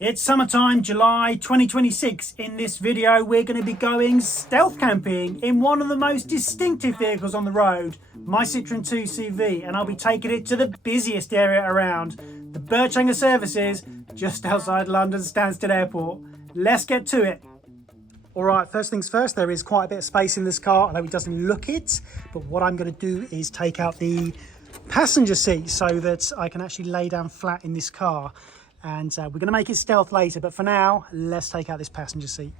It's summertime, July 2026. In this video, we're going to be going stealth camping in one of the most distinctive vehicles on the road, my Citroen 2CV, and I'll be taking it to the busiest area around, the Birchanger Services, just outside London Stansted Airport. Let's get to it. Alright, first things first, there is quite a bit of space in this car, although it doesn't look it, but what I'm going to do is take out the passenger seat so that I can actually lay down flat in this car. And we're going to make it stealth later, but for now, let's take out this passenger seat.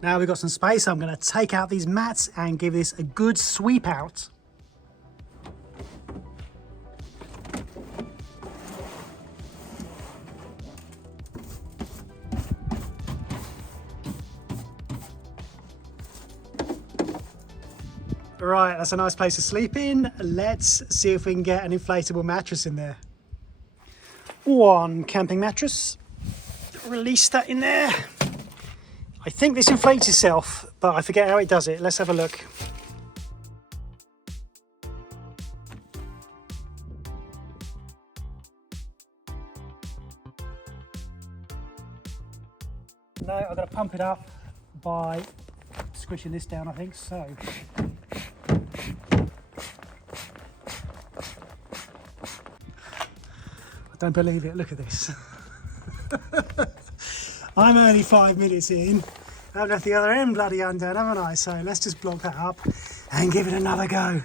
Now we've got some space, I'm going to take out these mats and give this a good sweep out. Right, that's a nice place to sleep in. Let's see if we can get an inflatable mattress in there. One camping mattress. Release that in there. I think this inflates itself, but I forget how it does it. Let's have a look. No, I've got to pump it up by squishing this down, I think so. I don't believe it, look at this. I'm only 5 minutes in. I've left the other end bloody undone, haven't I? So let's just block that up and give it another go.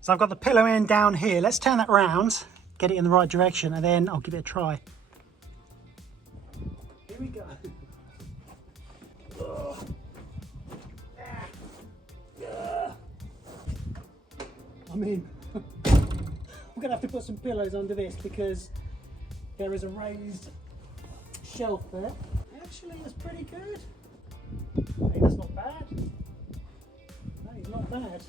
So I've got the pillow end down here. Let's turn that round, get it in the right direction, and then I'll give it a try. Here we go. I mean, I'm gonna have to put some pillows under this because there is a raised shelf there. Actually, that's pretty good. Hey, that's not bad. That is not bad.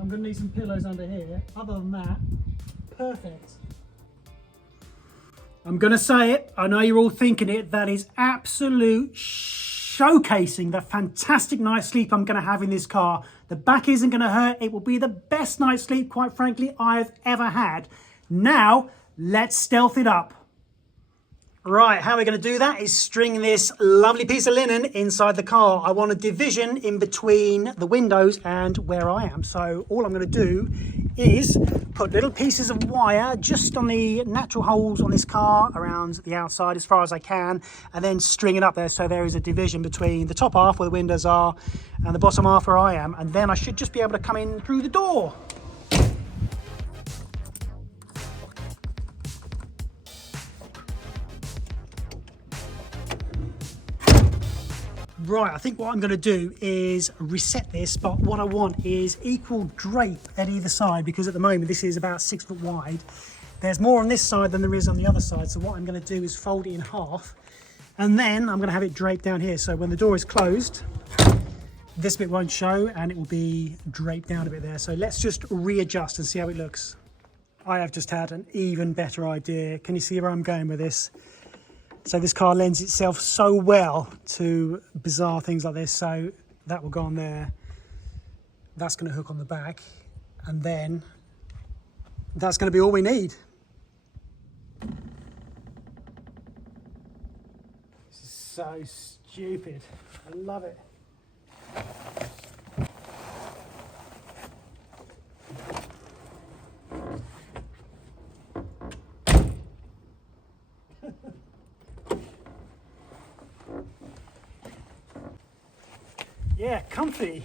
I'm going to need some pillows under here. Other than that, perfect. I'm going to say it. I know you're all thinking it. That is absolute showcasing the fantastic night's sleep I'm going to have in this car. The back isn't going to hurt. It will be the best night's sleep, quite frankly, I've ever had. Now, let's stealth it up. Right, how we're going to do that is string this lovely piece of linen inside the car. I want a division in between the windows and where I am. So all I'm going to do is put little pieces of wire just on the natural holes on this car around the outside as far as I can, and then string it up there so there is a division between the top half where the windows are and the bottom half where I am, and then I should just be able to come in through the door. Right, I think what I'm going to do is reset this, but what I want is equal drape at either side, because at the moment this is about 6 foot wide. There's more on this side than there is on the other side, so what I'm going to do is fold it in half, and then I'm going to have it draped down here, so when the door is closed, this bit won't show and it will be draped down a bit there. So let's just readjust and see how it looks. I have just had an even better idea. Can you see where I'm going with this? So this car lends itself so well to bizarre things like this. So that will go on there. That's going to hook on the back. And then that's going to be all we need. This is so stupid. I love it. Yeah, comfy.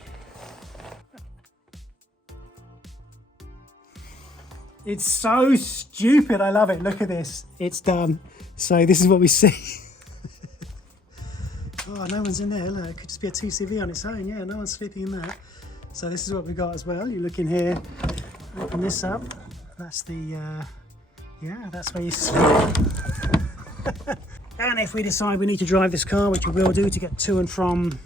It's so stupid. I love it. Look at this. It's done. So this is what we see. Oh, no one's in there. Look, it could just be a 2CV on its own. Yeah, no one's sleeping in that. So this is what we got as well. You look in here, open this up. That's the, yeah, that's where you sleep. And if we decide we need to drive this car, which we will do to get to and from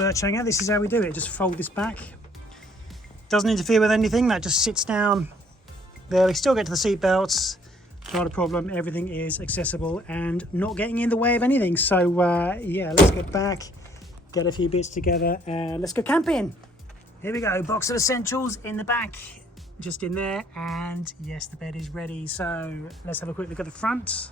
birch hanger. This is how we do it. Just fold this back. Doesn't interfere with anything. That just sits down. There, we still get to the seat belts. Not a problem. Everything is accessible and not getting in the way of anything. So yeah, let's get back, get a few bits together, and let's go camping. Here we go. Box of essentials in the back, just in there. And yes, the bed is ready. So let's have a quick look at the front.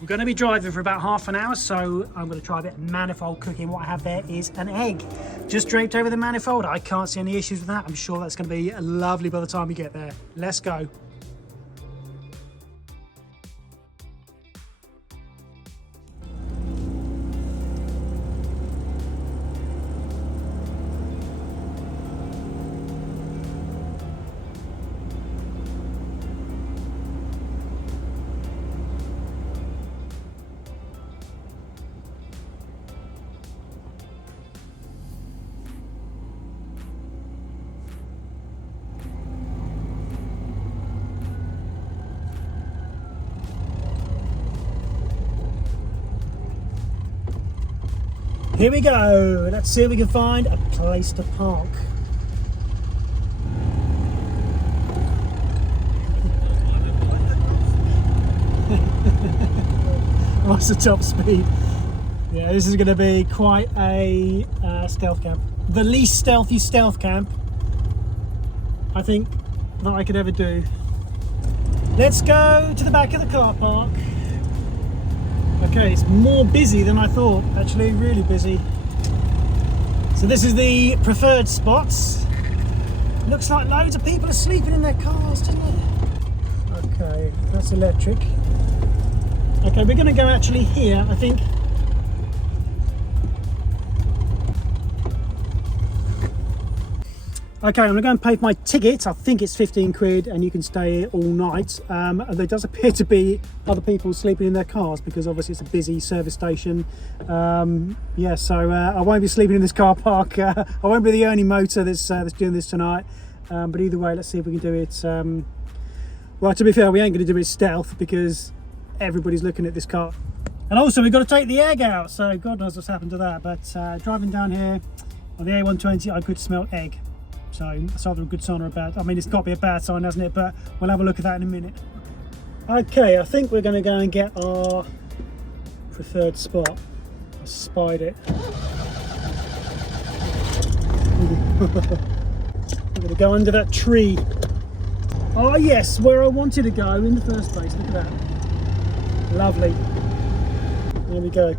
We're going to be driving for about half an hour, so I'm going to try a bit of manifold cooking. What I have there is an egg just draped over the manifold. I can't see any issues with that. I'm sure that's going to be lovely by the time we get there. Let's go. Here we go. Let's see if we can find a place to park. What's the top speed? Yeah, this is going to be quite a stealth camp. The least stealthy stealth camp I think that I could ever do. Let's go to the back of the car park. Okay, it's more busy than I thought, actually, really busy. So this is the preferred spots. Looks like loads of people are sleeping in their cars, doesn't it? Okay, that's electric. Okay, we're gonna go actually here, I think. Okay, I'm gonna go and pay for my ticket. I think it's 15 quid and you can stay here all night. There does appear to be other people sleeping in their cars because obviously it's a busy service station. Yeah, so I won't be sleeping in this car park. I won't be the only motor that's doing this tonight. But either way, let's see if we can do it. Well, to be fair, we ain't gonna do it stealth because everybody's looking at this car. And also we've got to take the egg out. So God knows what's happened to that. But driving down here on the A120, I could smell egg. So it's either a good sign or a bad. I mean, it's got to be a bad sign, hasn't it? But we'll have a look at that in a minute. Okay, I think we're going to go and get our preferred spot. I spied it. I'm going to go under that tree. Oh yes, where I wanted to go in the first place. Look at that. Lovely. There we go.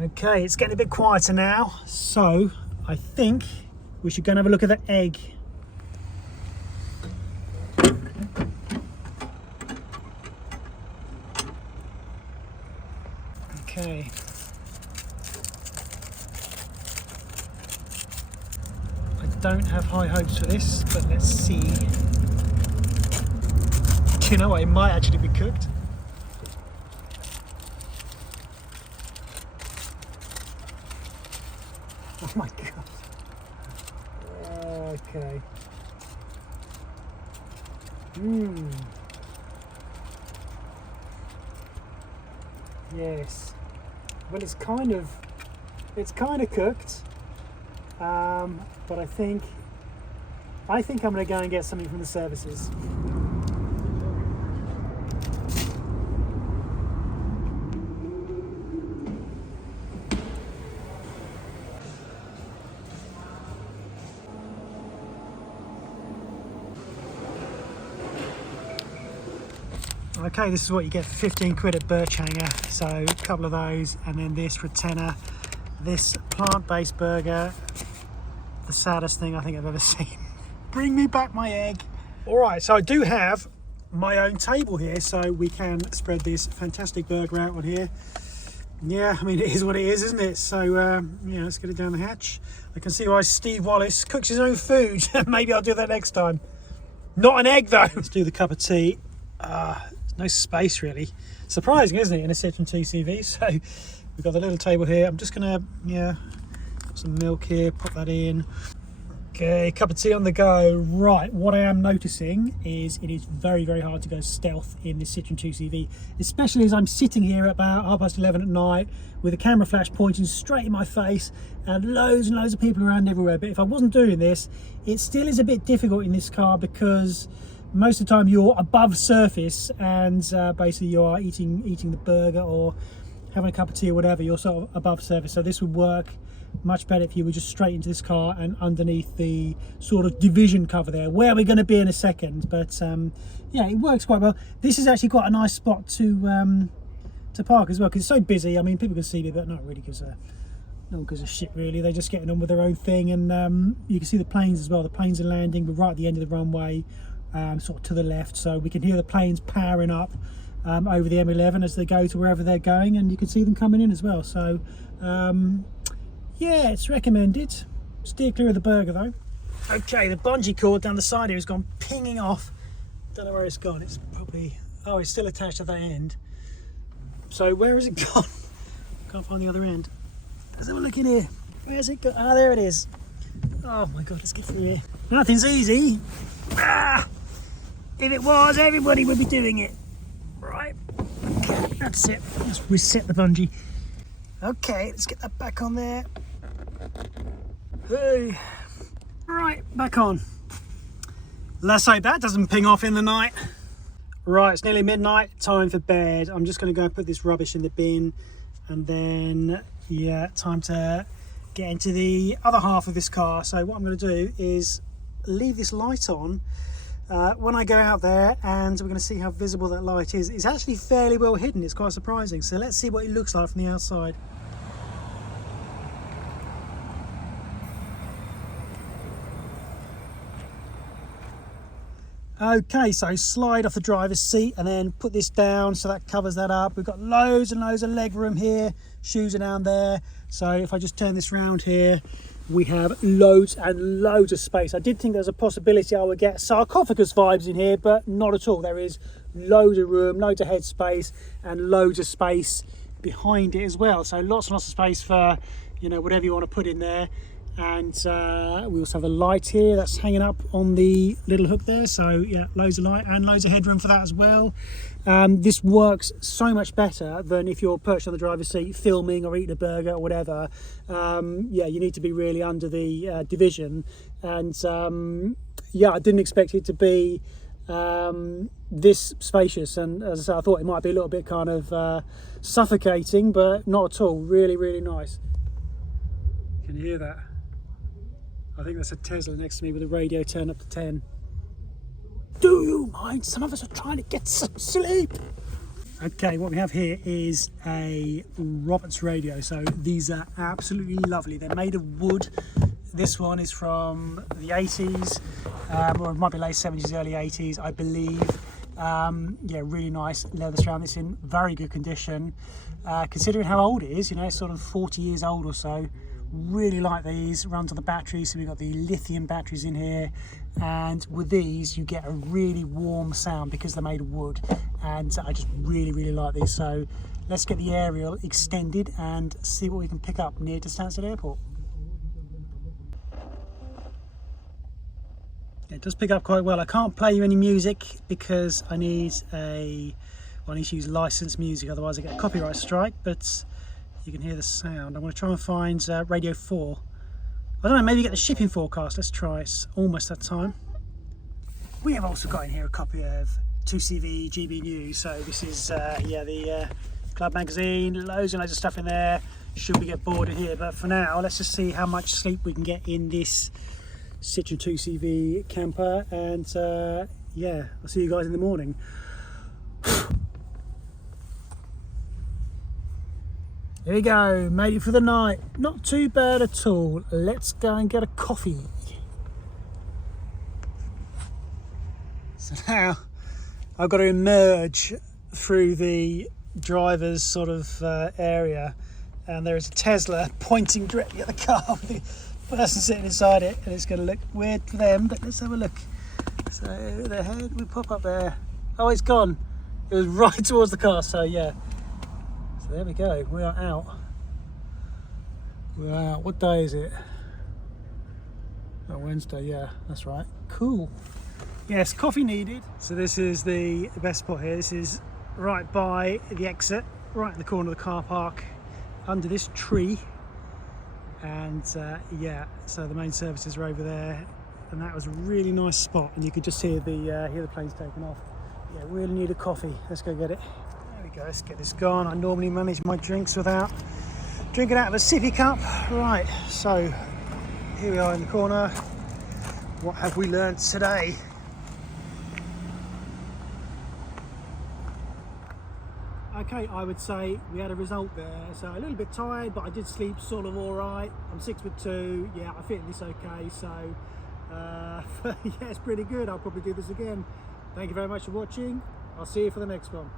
Okay, it's getting a bit quieter now, so I think we should go and have a look at the egg. Okay. I don't have high hopes for this, but let's see. Do you know what? It might actually be cooked. Oh my god. Okay. Yes. Well, it's kind of cooked. But I think I'm going to go and get something from the services. Okay, this is what you get for 15 quid at Birch Hanger. So a couple of those, and then this for a tenner. This plant-based burger, the saddest thing I think I've ever seen. Bring me back my egg. All right, so I do have my own table here, so we can spread this fantastic burger out on here. Yeah, I mean, it is what it is, isn't it? So, yeah, let's get it down the hatch. I can see why Steve Wallace cooks his own food. Maybe I'll do that next time. Not an egg, though. Let's do the cup of tea. No space really. Surprising, isn't it, in a Citroen TCV? So we've got the little table here. I'm just gonna, yeah, got some milk here, pop that in. Okay, cup of tea on the go. Right, what I am noticing is it is very, very hard to go stealth in this Citroen 2CV, especially as I'm sitting here at about 11:30 at night with a camera flash pointing straight in my face and loads of people around everywhere. But if I wasn't doing this, it still is a bit difficult in this car because most of the time you're above surface and basically you are eating the burger or having a cup of tea or whatever, you're sort of above surface. So this would work much better if you were just straight into this car and underneath the sort of division cover there, where we're going to be in a second. But yeah, it works quite well. This is actually quite a nice spot to park as well, because it's so busy. I mean, people can see me, but not really gives a no one gives a shit really. They're just getting on with their own thing. And you can see the planes as well. The planes are landing. We're right at the end of the runway, sort of to the left, so we can hear the planes powering up over the M11 as they go to wherever they're going, and you can see them coming in as well. So yeah, it's recommended. Steer clear of the burger though. Okay, the bungee cord down the side here has gone pinging off. Don't know where it's gone. It's probably, oh, it's still attached to that end. So where has it gone? Can't find the other end. Let's have a look in here. Where's it gone? Ah, there it is. Oh my god, let's get through here. Nothing's easy. Ah, if it was, everybody would be doing it. Right, okay, that's it. Let's reset the bungee. Okay, let's get that back on there. Hey. Right, back on. Let's hope that doesn't ping off in the night. Right, it's nearly midnight, time for bed. I'm just going to go and put this rubbish in the bin, and then, yeah, time to get into the other half of this car. So what I'm going to do is leave this light on when I go out there, and we're going to see how visible that light is. It's actually fairly well hidden. It's quite surprising. So let's see what it looks like from the outside. Okay, so slide off the driver's seat and then put this down so that covers that up. We've got loads and loads of leg room here. Shoes are down there. So if I just turn this round here, we have loads and loads of space. I did think there was a possibility I would get sarcophagus vibes in here, but not at all. There is loads of room, loads of head space, and loads of space behind it as well. So lots and lots of space for, you know, whatever you want to put in there. And we also have a light here that's hanging up on the little hook there. So yeah, loads of light and loads of headroom for that as well. This works so much better than if you're perched on the driver's seat filming or eating a burger or whatever. Yeah, you need to be really under the division. And yeah, I didn't expect it to be this spacious. And as I said, I thought it might be a little bit kind of suffocating, but not at all. Really, really nice. Can you hear that? I think that's a Tesla next to me with the radio turned up to 10. Do you mind? Some of us are trying to get some sleep. Okay, what we have here is a Roberts radio. So these are absolutely lovely. They're made of wood. This one is from the 80s, or it might be late 70s, early 80s, I believe. Yeah, really nice leather surround. It's in very good condition. Considering how old it is, you know, it's sort of 40 years old or so. Really like these. Runs on the batteries, so we've got the lithium batteries in here, and with these you get a really warm sound because they're made of wood, and I just really like these. So let's get the aerial extended and see what we can pick up near to Stansted Airport. It does pick up quite well. I can't play you any music because I need to use licensed music, otherwise I get a copyright strike, but you can hear the sound. I'm going to try and find Radio 4. I don't know, maybe get the shipping forecast. Let's try. It's almost that time. We have also got in here a copy of 2CV GB News. So this is, yeah, the club magazine. Loads and loads of stuff in there. Should we get bored in here? But for now, let's just see how much sleep we can get in this Citroen 2CV camper. And yeah, I'll see you guys in the morning. Here we go, made it for the night. Not too bad at all. Let's go and get a coffee. So now I've got to emerge through the driver's sort of area, and there is a Tesla pointing directly at the car with the person sitting inside it, and it's going to look weird for them, but let's have a look. So the head will pop up there. Oh, it's gone. It was right towards the car, so yeah. There we go, we are out. We're out. What day is it? Oh, Wednesday, yeah, that's right. Cool. Yes, coffee needed. So this is the best spot here. This is right by the exit, right in the corner of the car park, under this tree. And yeah, so the main services are over there, and that was a really nice spot. And you could just hear the planes taking off. Yeah, really need a coffee. Let's go get it. There we go. Let's get this gone. I normally manage my drinks without drinking out of a sippy cup. Right. So here we are in the corner. What have we learned today? Okay, I would say we had a result there. So a little bit tired, but I did sleep sort of all right. I'm 6'2". Yeah, I fit this okay. So yeah, it's pretty good. I'll probably do this again. Thank you very much for watching. I'll see you for the next one.